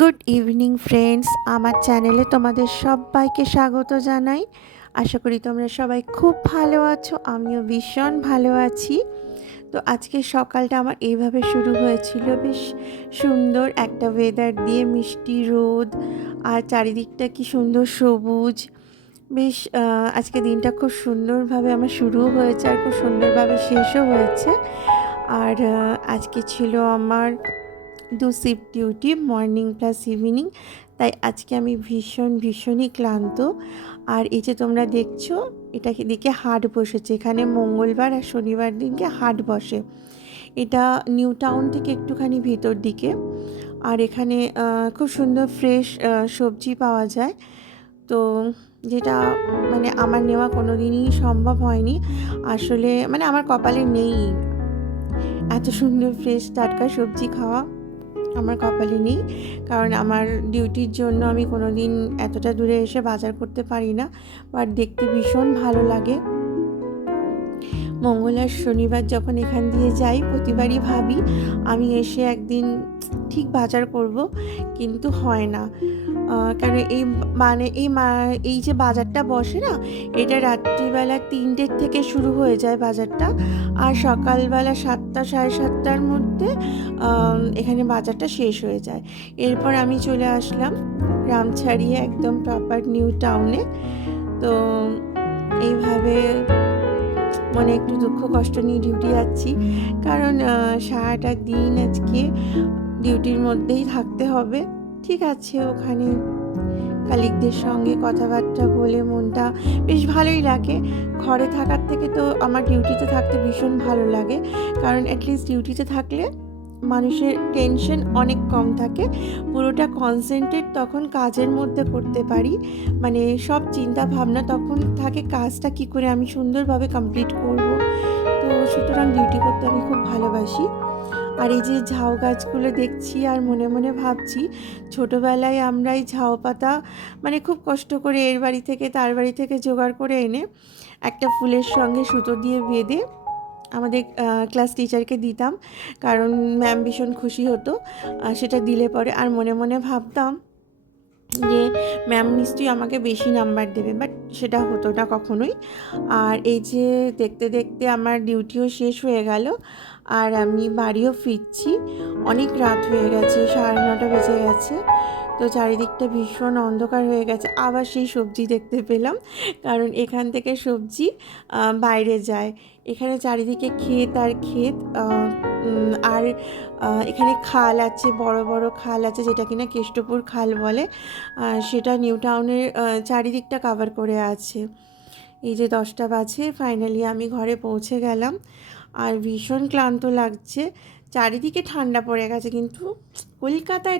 Good evening friends, আমার চ্যানেলে তোমাদের সবাইকে স্বাগত জানাই। আশা করি তোমরা সবাই খুব ভালো আছো, আমিও ভীষণ ভালো আছি। তো আজকে সকালটা আমার এইভাবে শুরু হয়েছিল, বেশ সুন্দর একটা ওয়েদার দিয়ে, মিষ্টি রোদ আর চারিদিকটা কি সুন্দর সবুজ। বেশ আজকে দিনটা খুব সুন্দরভাবে আমার শুরুও হয়েছে আর খুব সুন্দরভাবে শেষও হয়েছে। আর আজকে ছিল আমার 2 shift duty, morning plus evening. তাই আজকে আমি ভীষণই ক্লান্ত। আর এই যে তোমরা দেখছো, এটাকে দিকে হাট বসেছে, এখানে মঙ্গলবার আর শনিবার দিনকে হাট বসে। এটা নিউ টাউন থেকে একটুখানি ভিতর দিকে। আর এখানে খুব সুন্দর ফ্রেশ সবজি পাওয়া যায়। তো যেটা মানে আমার নেওয়া কোনো দিনই সম্ভব হয়নি আসলে, মানে আমার কপালে নেই এত সুন্দর ফ্রেশ টাটকা সবজি খাওয়া, আমার কপালে নেই। কারণ আমার ডিউটির জন্য আমি কোনো দিন এতটা দূরে এসে বাজার করতে পারি না। বাট দেখতে ভীষণ ভালো লাগে। মঙ্গল আর শনিবার যখন এখান দিয়ে যাই, প্রতিবারই ভাবি আমি এসে একদিন ঠিক বাজার করব, কিন্তু হয় না। কারণ এই যে বাজারটা বসে না, এটা রাত্রিবেলা 3টের থেকে শুরু হয়ে যায় বাজারটা, আর সকালবেলা 7টা সাড়ে 7টার মধ্যে এখানে বাজারটা শেষ হয়ে যায়। এরপর আমি চলে আসলাম রামছড়িয়ে, একদম প্রপার নিউ টাউনে। তো এইভাবে মনে একটু দুঃখ কষ্ট নিয়ে ডিউটি যাচ্ছি, কারণ সারাটা দিন আজকে ডিউটির মধ্যেই থাকতে হবে। ঠিক আছে, ওখানে কালিগদের সঙ্গে কথাবার্তা বলে মনটা বেশ ভালোই লাগে। ঘরে থাকার থেকে তো আমার ডিউটিতে থাকতে ভীষণ ভালো লাগে, কারণ অ্যাটলিস্ট ডিউটিতে থাকলে মানুষের টেনশন অনেক কম থাকে, পুরোটা কনসেন্ট্রেট তখন কাজের মধ্যে করতে পারি। মানে সব চিন্তা ভাবনা তখন থাকে কাজটা কি করে আমি সুন্দরভাবে কমপ্লিট করব। তো সুতরাং ডিউটি করতে আমি খুব ভালোবাসি। আর এই যে ঝাউ গাছগুলো দেখছি আর মনে মনে ভাবছি, ছোটোবেলায় আমরা এই ঝাউ পাতা মানে খুব কষ্ট করে এর বাড়ি থেকে তার বাড়ি থেকে জোগাড় করে এনে একটা ফুলের সঙ্গে সুতো দিয়ে বেঁধে আমাদের ক্লাস টিচারকে দিতাম, কারণ ম্যাম ভীষণ খুশি হতো সেটা দিলে পরে। আর মনে মনে ভাবতাম যে ম্যাম নিশ্চয়ই আমাকে বেশি নাম্বার দেবে, বাট সেটা হতো না কখনোই। আর এই যে দেখতে দেখতে আমার ডিউটিও শেষ হয়ে গেল, আর আমি বাড়িও ফিরছি। অনেক রাত হয়ে গেছে, 9:30 বেজে গেছে। তো চারিদিকটা ভীষণ অন্ধকার হয়ে গেছে। আবার সেই সবজি দেখতে পেলাম, কারণ এখান থেকে সবজি বাইরে যায়। এখানে চারিদিকে ক্ষেত আর ক্ষেত, আর এখানে খাল আছে, বড় বড় খাল আছে, যেটা কিনা কেষ্টপুর খাল বলে। সেটা নিউ টাউনের চারিদিকটা কভার করে আছে। এই যে 10টা বাজে, ফাইনালি আমি ঘরে পৌঁছে গেলাম। আর ভীষণ ক্লান্ত লাগছে, চারিদিকে ঠান্ডা পড়ে গেছে, কিন্তু কলকাতায়